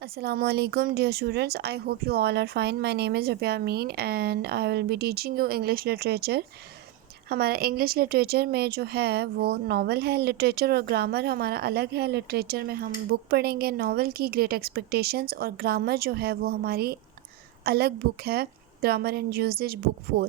Assalamu alaikum dear students. I hope you all are fine. My name is Rabia Amin and I will be teaching you English literature. हमारा English literature में जो है वो novel है. Literature और grammar हमारा अलग है. लिटरेचर में हम बुक पढ़ेंगे नावल की ग्रेट एक्सपेक्टेशंस, और ग्रामर जो है वो हमारी अलग बुक है, grammar and usage book 4.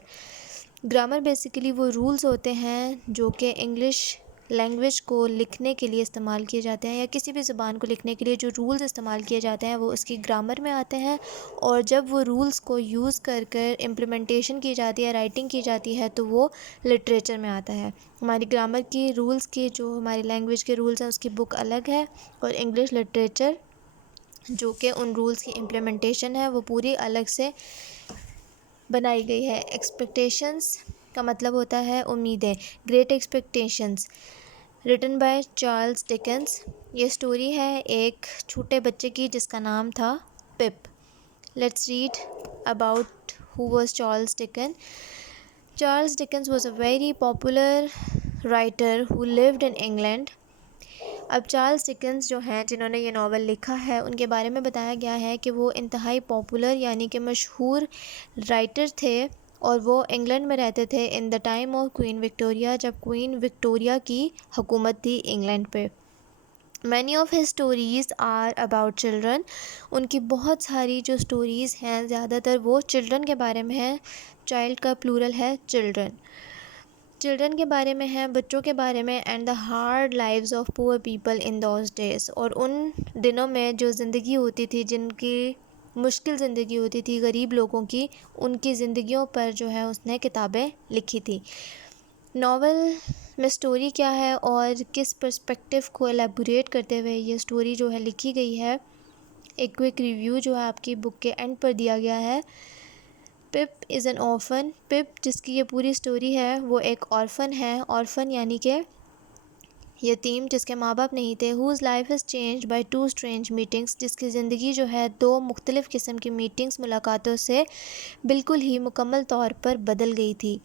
Grammar basically वो रूल्स होते हैं जो कि इंग्लिश लैंग्वेज को लिखने के लिए इस्तेमाल किए जाते हैं, या किसी भी ज़बान को लिखने के लिए जो रूल्स इस्तेमाल किए जाते हैं वो उसकी ग्रामर में आते हैं. और जब वो रूल्स को यूज़ कर कर इम्प्लीमेंटेशन की जाती है, राइटिंग की जाती है, तो वो लिटरेचर में आता है. हमारी ग्रामर की रूल्स की, जो हमारी लैंग्वेज के रूल्स हैं, उसकी बुक अलग है. और इंग्लिश लिटरेचर जो कि उन रूल्स की इम्प्लीमेंटेशन है वो पूरी अलग से बनाई गई है. एक्सपेक्टेशंस का मतलब होता है उम्मीदें. Great Expectations written by Charles Dickens. ये स्टोरी है एक छोटे बच्चे की जिसका नाम था Pip. Let's read about who was Charles Dickens. Charles Dickens was a very popular writer who lived in England. अब चार्ल्स डिकन्स जो हैं जिन्होंने ये नावल लिखा है, उनके बारे में बताया गया है कि वो इंतहाई पॉपुलर यानी कि मशहूर राइटर थे, और वो इंग्लैंड में रहते थे in the time of Queen Victoria, जब क्वीन विक्टोरिया की हुकूमत थी इंग्लैंड पे. Many of his stories are about children. उनकी बहुत सारी जो स्टोरीज़ हैं ज़्यादातर वो चिल्ड्रन के बारे में हैं. चाइल्ड का प्लूरल है चिल्ड्रन. चिल्ड्रन के बारे में है, बच्चों के बारे में. And the hard lives of poor people in those days. और उन दिनों में जो ज़िंदगी होती थी, जिनकी मुश्किल ज़िंदगी होती थी गरीब लोगों की, उनकी ज़िंदगियों पर जो है उसने किताबें लिखी थी. नावल में स्टोरी क्या है और किस पर्सपेक्टिव को एलेबोरेट करते हुए ये स्टोरी जो है लिखी गई है, एक क्विक रिव्यू जो है आपकी बुक के एंड पर दिया गया है. पिप इज़ एन ऑर्फन. पिप जिसकी ये पूरी स्टोरी है वो एक ऑर्फन है. ऑर्फन यानी कि यतीम जिसके माँ बाप नहीं थे. Who's life is change by two strange meetings. जिसकी ज़िंदगी जो है दो मुख्तलिफ़ किस्म की मीटिंग्स, मुलाकातों से बिल्कुल ही मुकम्मल तौर पर बदल गई थी.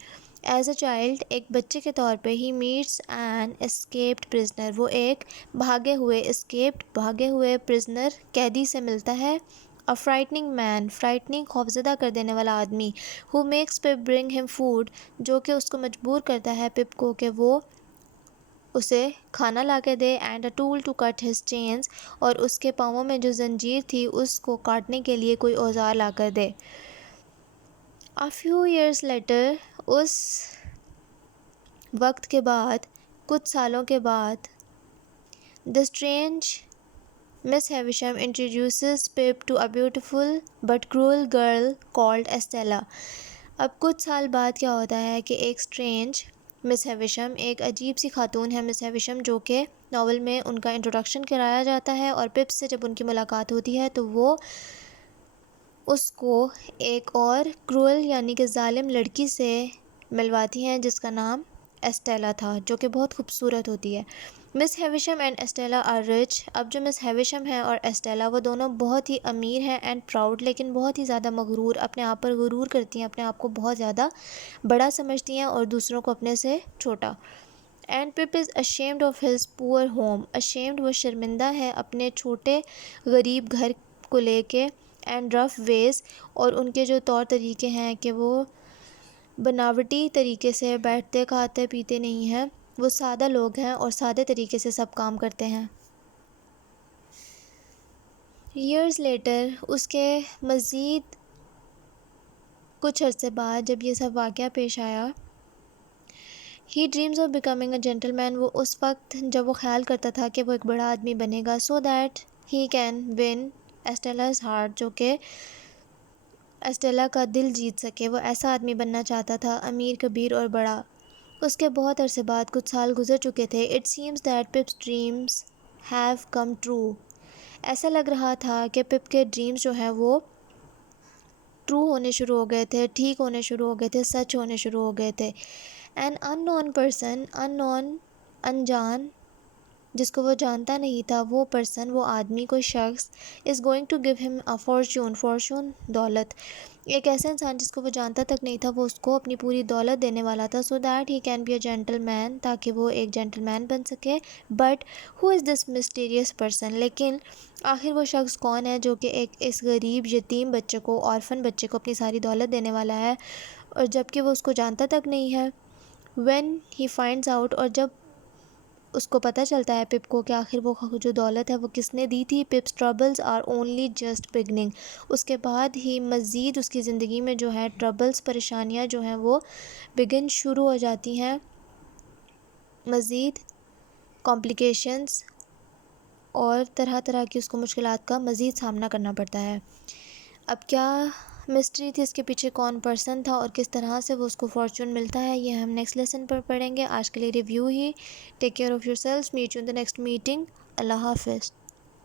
एज अ चाइल्ड, एक बच्चे के तौर पे, he meets an escaped prisoner. वो एक भागे हुए प्रिजनर, कैदी से मिलता है. A frightening man. फ्राइटनिंग खौफजदा कर देने वाला आदमी. Who makes Pip bring him food. जो कि उसको मजबूर करता है पिप को कि वो उसे खाना ला के दे. And a tool to cut his chains. और उसके पाँवों में जो जंजीर थी उसको काटने के लिए कोई औजार ला कर दे. A few years later. उस वक्त के बाद, कुछ सालों के बाद, the strange Miss Havisham introduces Pip to a beautiful but cruel girl called Estella. अब कुछ साल बाद क्या होता है कि एक स्ट्रेंज मिस हैविशम, एक अजीब सी खातून है मिस हैविशम, जो कि नावल में उनका इंट्रोडक्शन कराया जाता है. और पिप से जब उनकी मुलाकात होती है तो वो उसको एक और क्रूअल यानी कि जालिम लड़की से मिलवाती हैं जिसका नाम एस्टेला था, जो कि बहुत खूबसूरत होती है. Miss Havisham and Estella are rich. अब जो मिस हैविशम है और एस्टेला, वो दोनों बहुत ही अमीर हैं एंड प्राउड, लेकिन बहुत ही ज़्यादा मगरूर, अपने आप पर गुरूर करती हैं, अपने आप को बहुत ज़्यादा बड़ा समझती हैं और दूसरों को अपने से छोटा. And pip is ashamed of his poor home. Ashamed, वो शर्मिंदा है अपने छोटे गरीब घर को लेके. एंड रफ़ वेज़, और उनके जो तौर तरीके हैं कि वो बनावटी तरीके से बैठते खाते पीते नहीं हैं. वो सादा लोग हैं और सादे तरीके से सब काम करते हैं. ईयर्स लेटर, उसके मज़ीद कुछ अरसे बाद जब ये सब वाक़या पेश आया, he dreams of becoming a gentleman. वो उस वक्त जब वो ख्याल करता था कि वो एक बड़ा आदमी बनेगा, so that he can win Estella's heart. जो कि एस्टेला का दिल जीत सके. वो ऐसा आदमी बनना चाहता था, अमीर, कबीर और बड़ा. उसके बहुत अरसे बाद, कुछ साल गुजर चुके थे. It seems that पिप्स dreams have come true. ऐसा लग रहा था कि पिप के ड्रीम्स जो हैं वो ट्रू होने शुरू हो गए थे, ठीक होने शुरू हो गए थे, सच होने शुरू हो गए थे. एन अननोन पर्सन, अननोन, अनजान, جس کو وہ جانتا نہیں تھا، وہ پرسن، وہ آدمی، کوئی شخص از گوئنگ ٹو گیو ہم اے فارچون دولت، ایک ایسا انسان جس کو وہ جانتا تک نہیں تھا، وہ اس کو اپنی پوری دولت دینے والا تھا، so that he can be a gentleman, تاکہ وہ ایک جینٹل مین بن سکے. But who is this مسٹیریس person, لیکن آخر وہ شخص کون ہے جو کہ اس غریب یتیم بچے کو، آرفن بچے کو اپنی ساری دولت دینے والا ہے، اور جب کہ وہ اس کو جانتا تک نہیں ہے. وین ہی فائنڈز آؤٹ، اور جب اس کو پتہ چلتا ہے پپ کو کہ آخر وہ جو دولت ہے وہ کس نے دی تھی، Pip's troubles are only just beginning, اس کے بعد ہی مزید اس کی زندگی میں جو ہے ٹربلز، پریشانیاں جو ہیں وہ شروع ہو جاتی ہیں، مزید کمپلیکیشنز اور طرح طرح کی اس کو مشکلات کا مزید سامنا کرنا پڑتا ہے. اب کیا مسٹری تھی اس کے پیچھے، کون پرسن تھا اور کس طرح سے وہ اس کو فارچون ملتا ہے، یہ ہم نیکسٹ لیسن پر پڑھیں گے. آج کے لیے ریویو ہی. Take care of yourself, meet you in the next meeting. اللہ حافظ.